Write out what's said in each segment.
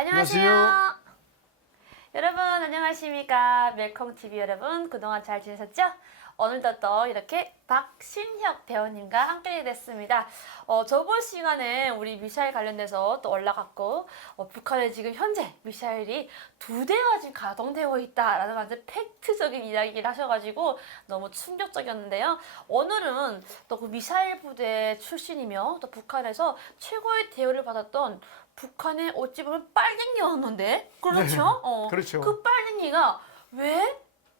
안녕하세요. 안녕하세요. 여러분 안녕하십니까. 멜콩TV 여러분 그동안 잘 지내셨죠? 오늘도 또 이렇게 박신혁 배우님과 함께 됐습니다. 저번 시간에 우리 미사일 관련돼서 또 올라갔고 북한에 지금 현재 미사일이 2대가 지금 가동되고 있다라는 완전 팩트적인 이야기를 하셔가지고 너무 충격적이었는데요. 오늘은 또 그 미사일 부대 출신이며 또 북한에서 최고의 대우를 받았던 북한의 어찌 보면 빨갱이였는데 그렇죠? 네, 그렇죠. 그 빨갱이가 왜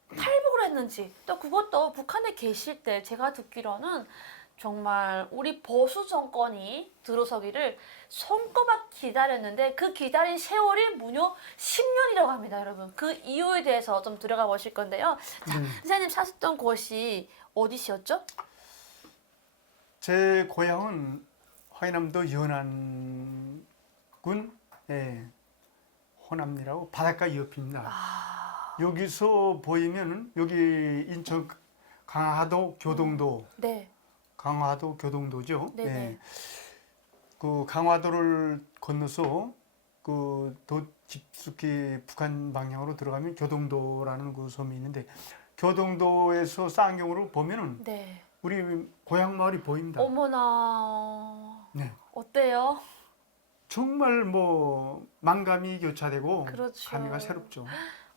탈북을 했는지 또 그것도 북한에 계실 때 제가 듣기로는 정말 우리 보수 정권이 들어서기를 손꼽아 기다렸는데 그 기다린 세월이 무려 10년이라고 합니다, 여러분. 그 이유에 대해서 좀 들어가 보실 건데요. 자, 선생님 사셨던 곳이 어디시었죠? 제 고향은 화이남도 연안군 호남리라고 바닷가 옆입니다. 여기서 보이면은 여기 인천 강화도 교동도, 네. 강화도 교동도죠. 네네. 예. 그 강화도를 건너서 그 도 깊숙이 북한 방향으로 들어가면 교동도라는 그 섬이 있는데 교동도에서 쌍경으로 보면은 네. 우리 고향 마을이 보입니다. 어머나. 네. 어때요? 정말 뭐 만감이 교차되고 그렇죠. 감회가 새롭죠.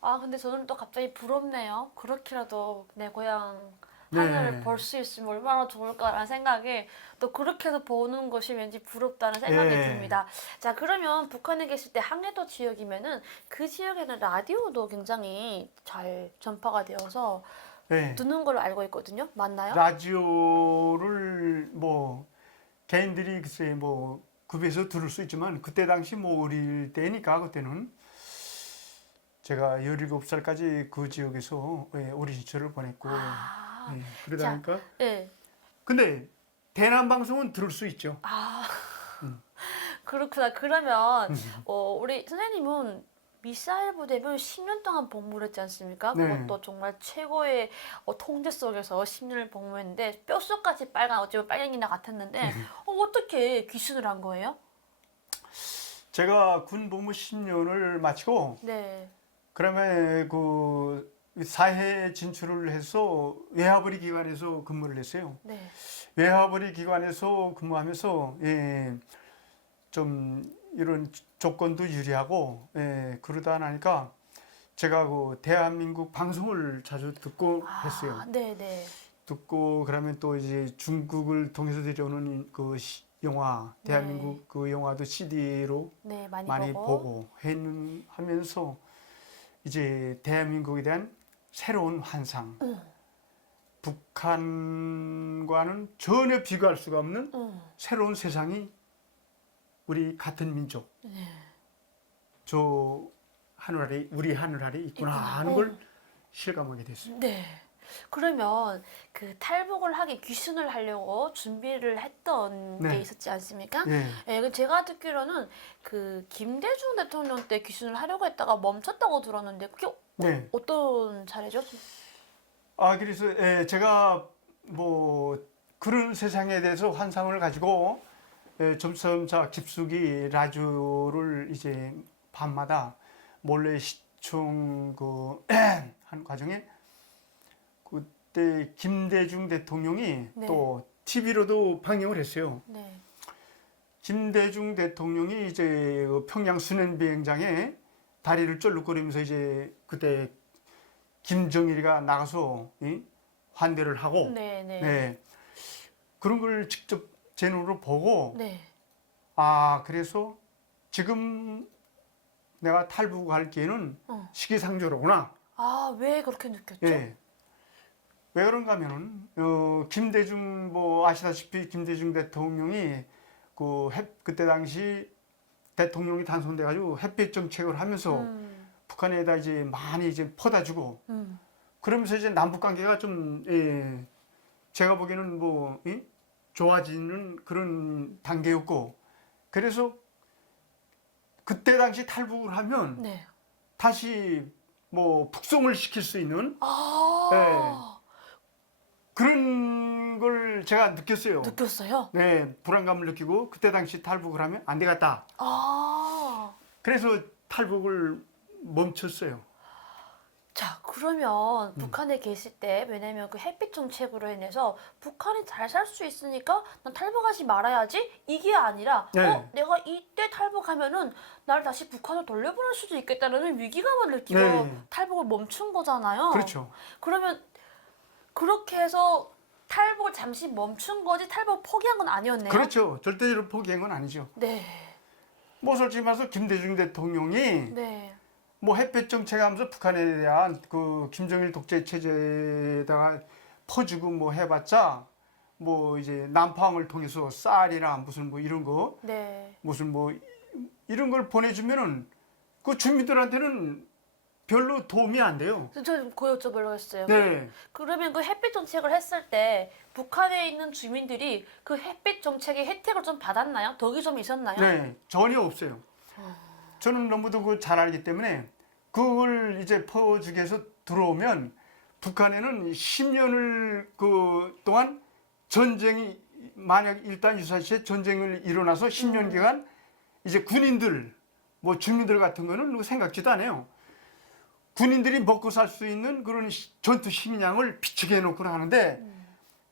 아, 근데 저는 또 갑자기 부럽네요. 그렇게라도 내 고향 네. 하늘을 볼 수 있으면 얼마나 좋을까라는 생각에 또 그렇게 해서 보는 것이 왠지 부럽다는 생각이 네. 듭니다. 자, 그러면 북한에 계실 때 항해도 지역이면은 그 지역에는 라디오도 굉장히 잘 전파가 되어서 네. 듣는 걸로 알고 있거든요. 맞나요? 라디오를 뭐 개인들이 글쎄 뭐 급에서 들을 수 있지만 그때 당시 뭐 어릴 때니까 그때는 제가 17살까지 그 지역에서 어린 시절을 보냈고 그러다 자, 보니까 네. 근데 대남 방송은 들을 수 있죠. 그렇구나. 그러면 우리 선생님은 미사일 부대면 10년 동안 복무를 했지 않습니까? 네. 그것도 정말 최고의 통제 속에서 10년을 복무했는데 뼛속까지 빨간 어찌보면 빨갱이나 같았는데 어떻게 귀순을 한 거예요? 제가 군 복무 10년을 마치고 네. 그러면 그 사회 진출을 해서 외화벌이 기관에서 근무를 했어요. 네. 외화벌이 기관에서 근무하면서 좀 이런 조건도 유리하고 그러다 나니까 제가 그 대한민국 방송을 자주 듣고 했어요. 네네. 듣고 그러면 또 이제 중국을 통해서 들여오는 그 영화 대한민국 그 영화도 CD로 네, 많이, 많이 보고. 보고 하면서 이제 대한민국에 대한 새로운 환상, 북한과는 전혀 비교할 수가 없는 새로운 세상이 우리 같은 민족, 저 하늘 아래 우리 하늘 아래 있구나 하는 걸 실감하게 됐어요. 네. 그러면 그 탈북을 하기 귀순을 하려고 준비를 했던 네. 게 있었지 않습니까? 예. 그 제가 듣기로는 그 김대중 대통령 때 귀순을 하려고 했다가 멈췄다고 들었는데 그게 네. 어떤 사례죠? 그래서 제가 뭐 그런 세상에 대해서 환상을 가지고 점차 깊숙이 라디오를 이제 밤마다 몰래 시청 한 과정에 그때 김대중 대통령이 네. 또 TV로도 방영을 했어요. 네. 김대중 대통령이 이제 그 평양 순환비행장에 다리를 쩔룩거리면서 이제 그때 김정일이가 나가서 환대를 하고 네. 그런 걸 직접 제 눈으로 보고 네. 그래서 지금 내가 탈북할 기회는 시기상조로구나. 왜 그렇게 느꼈죠? 예. 왜 그런가 하면은 김대중 뭐 아시다시피 김대중 대통령이 그때 당시 대통령이 당선돼 가지고 햇빛 정책을 하면서 북한에다 이제 많이 이제 퍼다주고 그러면서 이제 남북 관계가 좀 제가 보기에는 뭐 좋아지는 그런 단계였고 그래서 그때 당시 탈북을 하면 네. 다시 뭐 북송을 시킬 수 있는 그런 걸 제가 느꼈어요. 느꼈어요? 네, 불안감을 느끼고 그때 당시 탈북을 하면 안 되겠다. 아. 그래서 탈북을 멈췄어요. 자, 그러면 음. 북한에 계실 때, 왜냐면 그 햇빛 정책으로 인해서 북한이 잘 살 수 있으니까 난 탈북하지 말아야지? 이게 아니라, 네. 내가 이때 탈북하면은 날 다시 북한으로 돌려보낼 수도 있겠다는 위기감을 느끼고 네. 탈북을 멈춘 거잖아요. 그렇죠. 그러면 그렇게 해서 탈북을 잠시 멈춘 거지 탈북 포기한 건 아니었네요. 그렇죠. 절대적으로 포기한 건 아니죠. 네. 뭐 솔직히 말해서 김대중 대통령이 네. 뭐 햇볕 정책하면서 북한에 대한 그 김정일 독재 체제에다가 퍼주고 뭐 해봤자 뭐 이제 남파항을 통해서 쌀이나 무슨 뭐 이런 거 네. 무슨 뭐 이런 걸 보내주면은 그 주민들한테는 별로 도움이 안 돼요. 저 그거 여쭤보려고 했어요. 네, 그러면 그 햇빛 정책을 했을 때 북한에 있는 주민들이 그 햇빛 정책의 혜택을 좀 받았나요? 덕이 좀 있었나요? 네 전혀 없어요. 저는 너무도 그 잘 알기 때문에 그걸 이제 퍼주기 위해서 들어오면 북한에는 10년을 그 동안 전쟁이 만약 일단 유사시에 전쟁을 일어나서 10년 기간 이제 군인들 뭐 주민들 같은 거는 생각지도 안 해요. 군인들이 먹고 살 수 있는 그런 전투 식량을 비축해 놓고 하는데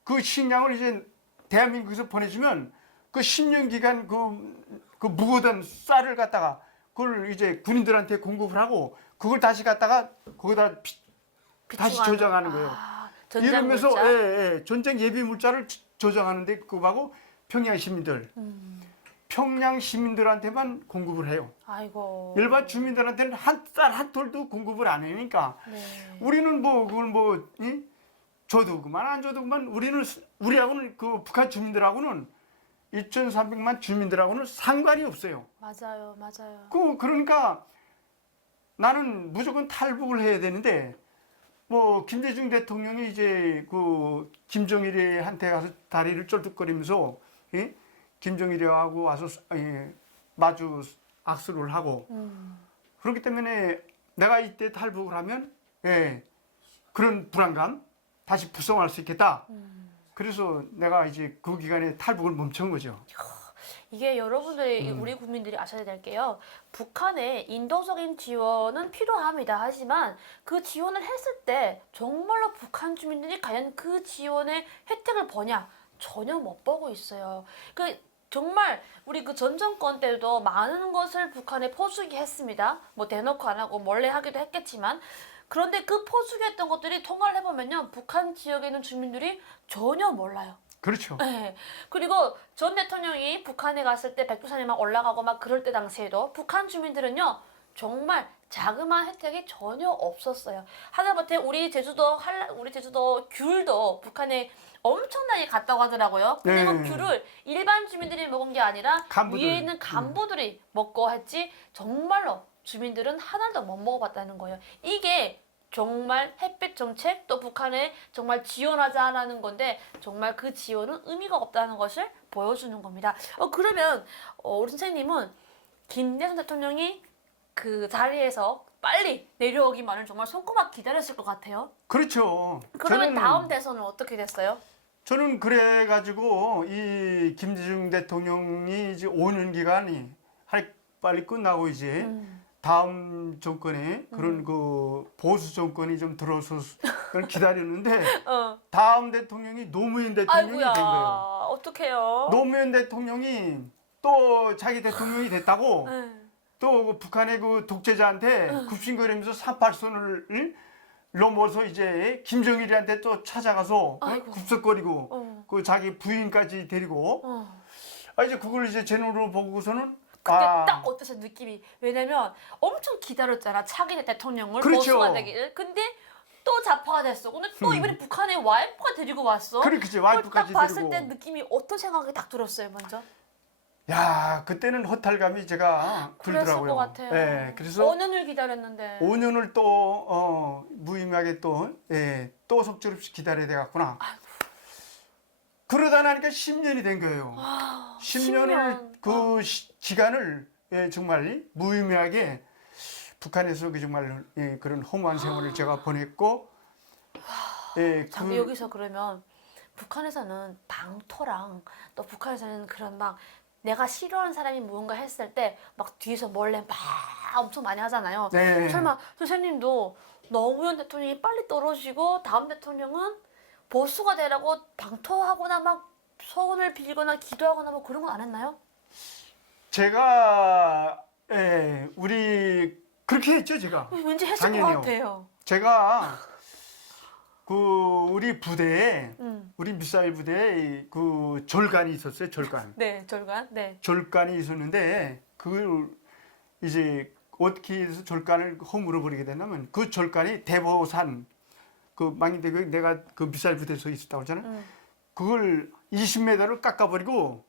그 식량을 이제 대한민국에서 보내주면 그 10년 기간 그 무거운 쌀을 갖다가 그걸 이제 군인들한테 공급을 하고 그걸 다시 갖다가 거기다 다시 비축하는- 저장하는 거예요. 전쟁 이러면서 물자? 전쟁 예비 물자를 저장하는데 그거하고 평양 시민들, 평양 시민들한테만 공급을 해요. 아이고. 일반 주민들한테는 한 쌀 한 톨도 공급을 안 하니까 네. 우리는 뭐 그걸 뭐 줘도 그만 안 줘도 그만 우리하고는 그 북한 주민들하고는 2,300만 주민들하고는 상관이 없어요. 맞아요, 맞아요. 그러니까 나는 무조건 탈북을 해야 되는데 뭐 김대중 대통령이 이제 그 김정일한테 가서 다리를 쩔뚝거리면서 김정일하고 와서 마주 악수를 하고 그렇기 때문에 내가 이때 탈북을 하면 그런 불안감 다시 부성할 수 있겠다. 그래서 내가 이제 그 기간에 탈북을 멈춘 거죠. 이게 여러분들이 우리 국민들이 아셔야 될 게요. 북한의 인도적인 지원은 필요합니다. 하지만 그 지원을 했을 때 정말로 북한 주민들이 과연 그 지원의 혜택을 보냐? 전혀 못 보고 있어요. 그 정말 우리 그 전 정권 때도 많은 것을 북한에 포주기 했습니다. 뭐 대놓고 안 하고 몰래 하기도 했겠지만 그런데 그 포주기했던 것들이 통화를 해보면요. 북한 지역에 있는 주민들이 전혀 몰라요. 그렇죠. 네. 그리고 전 대통령이 북한에 갔을 때 백두산에 막 올라가고 막 그럴 때 당시에도 북한 주민들은요 정말 자그마한 혜택이 전혀 없었어요. 하다못해 우리 제주도 귤도 북한에 엄청나게 갔다고 하더라고요. 근데 그 네. 귤을 일반 주민들이 먹은 게 아니라 간부들. 위에 있는 간부들이 먹고 했지 정말로 주민들은 하나도 못 먹어봤다는 거예요. 이게 정말 햇빛 정책 또 북한에 정말 지원하자라는 건데 정말 그 지원은 의미가 없다는 것을 보여주는 겁니다. 그러면 우리 선생님은 김대중 대통령이 그 자리에서 빨리 내려오기만을 정말 손꼽아 기다렸을 것 같아요. 그렇죠. 그러면 다음 대선은 어떻게 됐어요? 저는 그래가지고 이 김대중 대통령이 이제 5년 기간이 빨리 끝나고 이제 다음 정권에 그런 그 보수 정권이 좀 들어서 기다렸는데 다음 대통령이 노무현 대통령이 아이고야, 된 거예요. 어떡해요? 노무현 대통령이 또 자기 대통령이 됐다고 네. 또 북한의 그 독재자한테 굽신거리면서 38선을 넘어서 이제 김정일한테 또 찾아가서 아이고. 굽석거리고 그 자기 부인까지 데리고 이제 그걸 이제 제 눈으로 보고서는 그때 딱 어떠셨어요 느낌이? 왜냐면 엄청 기다렸잖아 차기 대통령을 그렇죠. 보수가 되기를. 근데 또 좌파가 됐어. 근데 또 이번에 북한의 와이프가 데리고 왔어. 그렇지 그걸 와이프까지 딱 봤을 데리고 때 느낌이 어떤 생각이 딱 들었어요 먼저? 야 그때는 허탈감이 제가 그랬을 들더라고요. 것 같아요. 예, 그래서 5년을 기다렸는데. 5년을 또 무의미하게 또 속절없이 기다려야 되겠구나. 그러다 나니까 10년이 된 거예요. 10년을 10년. 그 기간을 정말 무의미하게 북한에서 정말 그런 허무한 세월을 제가 보냈고 잠깐 여기서 그러면 북한에서는 방토랑 또 북한에서는 그런 막 내가 싫어하는 사람이 무언가 했을 때 막 뒤에서 몰래 막 엄청 많이 하잖아요. 네. 설마 선생님도 노무현 대통령이 빨리 떨어지고 다음 대통령은 보수가 되라고 방토하거나 막 소원을 빌거나 기도하거나 뭐 그런 건 안 했나요? 제가 우리 그렇게 했죠, 제가. 왠지 했을 당연히요. 것 같아요. 제가 그 우리 부대에 음. 우리 미사일 부대에 그 절간이 있었어요, 절간. 네, 절간. 네. 절간이 있었는데 그걸 이제 어떻게 해서 절간을 허물어 버리게 됐냐면 그 절간이 대보산 그 망인대교에 내가 그 미사일 부대에서 있었다고 했잖아요. 그걸 20m를 깎아버리고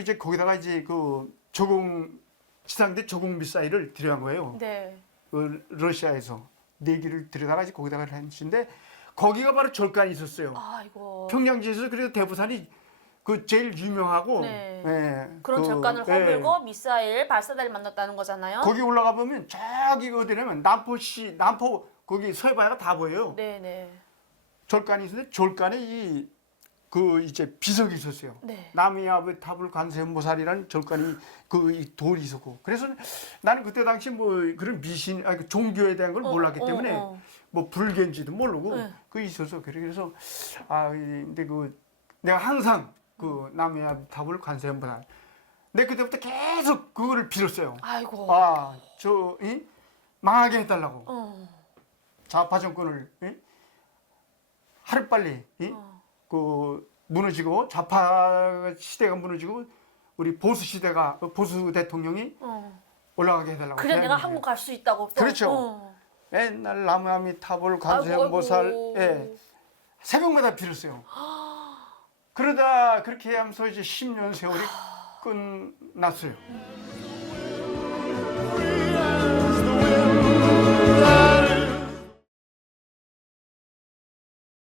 이제 거기다가 이제 그 조공 지상대 조공 미사일을 들여간 거예요. 네. 그 러시아에서 4기를 들여다가 이제 거기다가 했는데 거기가 바로 절간이 있었어요. 아이고. 평양지에서 그래서 대부산이 그 제일 유명하고 네. 예, 그런 그, 절간을 예. 허물고 미사일 발사대를 만났다는 거잖아요. 거기 올라가 보면 저기 어디냐면 남포 거기 서해바다가 다 보여요. 네, 네. 절간이 있는데 절간에 그 이제 비석이 있었어요. 네. 남이아베 타불 관세음보살이라는 절간이 이 돌이 있었고 그래서 나는 그때 당시 뭐 그런 미신 그 종교에 대한 걸 몰랐기 때문에 뭐 불교인지도 모르고 네. 그 있어서 그래서 근데 그 내가 항상 그 남이아베 타불 관세음보살 근데 그때부터 계속 그거를 빌었어요. 아이고. 망하게 해달라고 어. 좌파 정권을 하루빨리 그 무너지고 좌파 시대가 무너지고 우리 보수 시대가 보수 대통령이 올라가게 해달라고. 그래 내가 대한민국에. 한국 갈 수 있다고. 또. 그렇죠. 맨날 나무아미 타볼 관세음보살 아이고. 새벽마다 빌었어요. 그러다 그렇게 하면서 이제 10년 세월이 끝났어요.